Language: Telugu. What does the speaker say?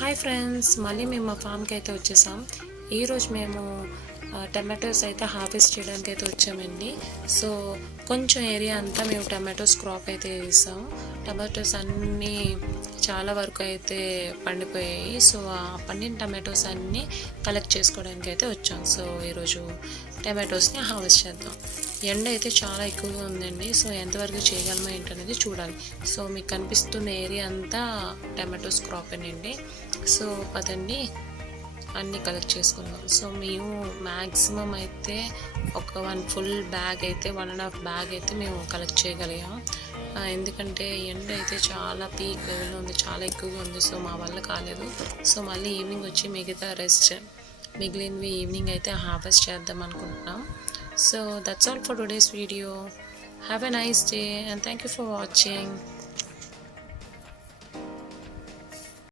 హాయ్ ఫ్రెండ్స్, మళ్ళీ మేము మా ఫామ్కి అయితే వచ్చేసాం. ఈరోజు మేము టమాటోస్ అయితే హార్వెస్ట్ చేయడానికి అయితే వచ్చామండి. సో కొంచెం ఏరియా అంతా మేము టమాటోస్ క్రాప్ అయితే వేసాం. టమాటోస్ అన్నీ చాలా వరకు అయితే పండిపోయాయి. సో ఆ పండిన టమాటోస్ అన్నీ కలెక్ట్ చేసుకోవడానికి అయితే వచ్చాం. సో ఈరోజు టమాటోస్ని హార్వెస్ట్ చేద్దాం. ఎండ అయితే చాలా ఎక్కువగా ఉందండి. సో ఎంతవరకు చేయగలమో ఏంటనేది చూడాలి. సో మీకు కనిపిస్తున్న ఏరియా అంతా టమాటోస్ క్రాప్ అండి. సో పదండి అన్నీ కలెక్ట్ చేసుకుందాం. సో మేము మ్యాక్సిమం అయితే ఒక 1 ఫుల్ బ్యాగ్ అయితే 1.5 బ్యాగ్ అయితే మేము కలెక్ట్ చేయగలిగాం. ఎందుకంటే ఎండ అయితే చాలా పీక్ లెవెల్లో ఉంది, చాలా ఎక్కువగా ఉంది. సో మా వల్ల కాలేదు. సో మళ్ళీ ఈవినింగ్ వచ్చి మిగిలినవి ఈవినింగ్ అయితే హార్వెస్ట్ చేద్దాం అనుకుంటున్నాం. So that's all for today's video. Have a nice day and thank you for watching.